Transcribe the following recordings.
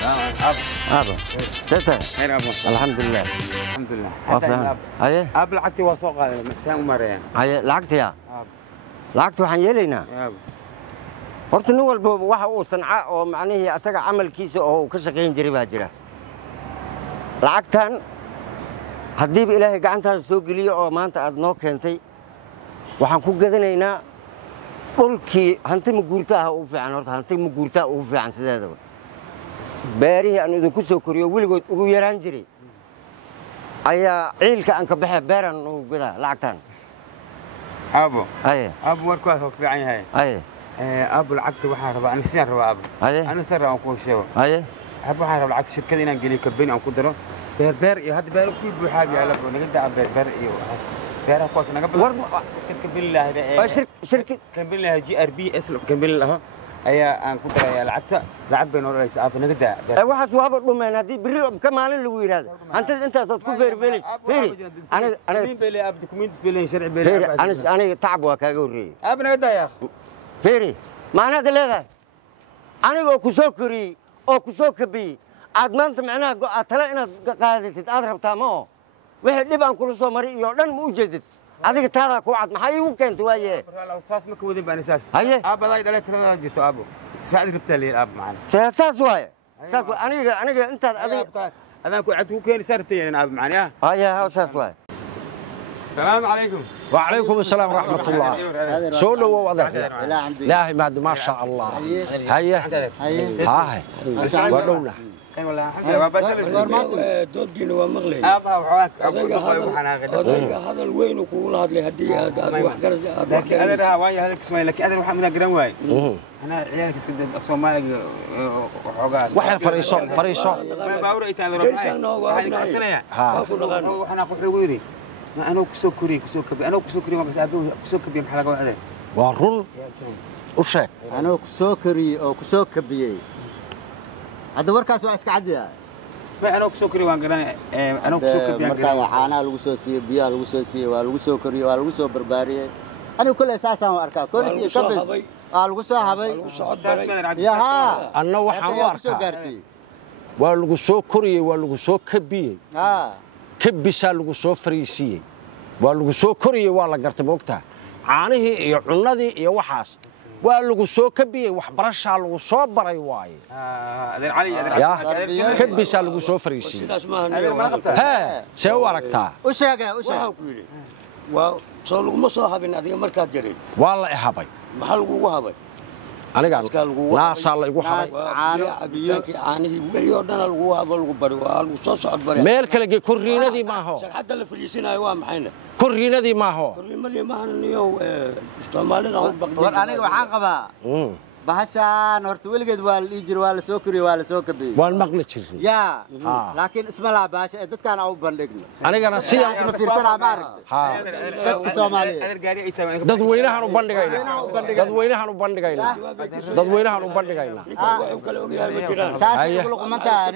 أبا تتا خير أبو الحمد لله الحمد لله وفهم هاي أب لعبتي وسوق هذا مساء ومريان هاي لعقت يا أب lacagtu waxaan yeelaynaa أب horta nin walba waxa uu sanca oo macnaheedu asaga amalkiisa oo ka shaqeyn jiray baa jira lacagtan haddii ilaahay gacantaada soo geliyo oo maanta aad noo keentay waxaan ku gadanaynaa dhulkii hanti ma guurta ah u fiican horta hanti ma guurta u fiican sideedaba beerihii aan idinku soo koriyo weligood ugu yaraan jiray ayaa ciilka aan ka baxay beeran ugu gadaa lacagtan أبو aye أبو وركوه في عين هاي aye أبو لعبتي وحار ربع أنا سير ربع أبو aye أنا سر أكون شيء aye أبو حار لعبت شركة إن أنجلي كبين أو كدرة بير هذا بير كل بحاجة على بنا قد بير بير خاص أنا قبل شركة كبين الله هذا شركة كبين الله GRB اسم كبين الله أي أنا كنت لعب بين رئيس أبو نقدر waxaas waaba dhumeen haddii berri ka maalin lagu yiraahdo hantida intaasaad ku feerbeelay fiiri ana مين بيلي أب دوكمنت بيلي شرع بيلي fiiri aniga tacab waa kaaga horreeyey أبو نقدر يا أخي fiiri maanaad leedahay anigoo ku soo koriyey oo ku soo kabiyey aad maanta macnaha go'aa tale inaad qaadatid aad rabtaa ma oo wixii dhib aan kula soo maray iyo dhan ma u jeedid adiga taadaa ku cad maxay igu keentay waaye أستاذ ما كودين بأنا أساس هيه أبو ضايد عليه ترى جت أبو ساعد ربت لي أبو معنا saas waaye saas waaye aniga intaad adiga أنا كنت عندكم كين سرتين أنا أبو معنا haya saas waaye السلام عليكم وعليكم السلام ورحمة الله سولو وضع لا ما شاء الله هيا هاي ودونا كان ولا حاجة بس دودين ومغلي أبا وحواك أبو هذا الوين وكل هذا اللي هدي وحقر لكن أنا واي هذا كسمين لكن أنا محمد أقرأ واي أنا عيالك كده الصومالي وحقات وحنا فريسون باورة إيتان هذه كسرة وحنا قحويري أنا كسوكري أنا كسوكري ما بس أبي كسوكري بحلقة واحدة وارون وشك أنا كسوكري أو كسوكبيي هذا وركاس واسك عديا ما أنا كسوكري وانقرأ أنا كسوكري مركا حانا لو سوسي بيا لو سوسي ولو سوكري ولو سو برباري أنا كل أساسا وأركا كل شيء كبس لو سو هبي يا ها أنا وحنا واركا واللو سو كوري واللو سو كبي كبسا لو سو فريسي واللو سو كوري ولا قرت بوقتها عانيه iyo cunadii iyo waxaas waa lagu soo kabiyay wax barasha lagu soo baray waay أدر علي ya kabisa lagu soo fariisiyay أدر ما قبتها ha see u aragtaa وشاقة soo laguma soo habin adiga markaad jarin waa la ihabay maxaa lagugu habay aniga naasa la igu habay cabitaanki aanigi wixii oo dhan lagu habo lagu bari waa lagu soo socod bari meel kale korriinadii ma aho hadda la fariisinayo waa maxayna korriinadii ma aho korriimadii ma ahan iyo Soomaalida aan baqdin war aniga waxaan qabaa bahashaan horta weligeed waa la jir waa la soo koriyo waa la soo kabiyay waan maqli jiray yaa laakiin isma laa bahasha dadkaan aan u bandhigno anigana sidaan ma fiirsanaa ma aragtay ha dadka Soomaaliyeed أدر قاري إيتان dadweynahan u bandhigaynaa kala ogyahay ma jiraan saasi ku luqmantaan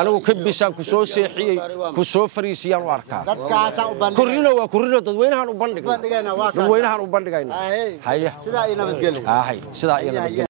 anigu kabisaan ku soo seexiyay ku soo fariisiyaan u arkaa dadkaas aan u bandhigno korriino waa korriino dadweynahan u bandhigaynaa bandhigayna waa dadweynahan u bandhigaynaa haya sida ay nabadgelyo hay sidaa iyo nabadgelyo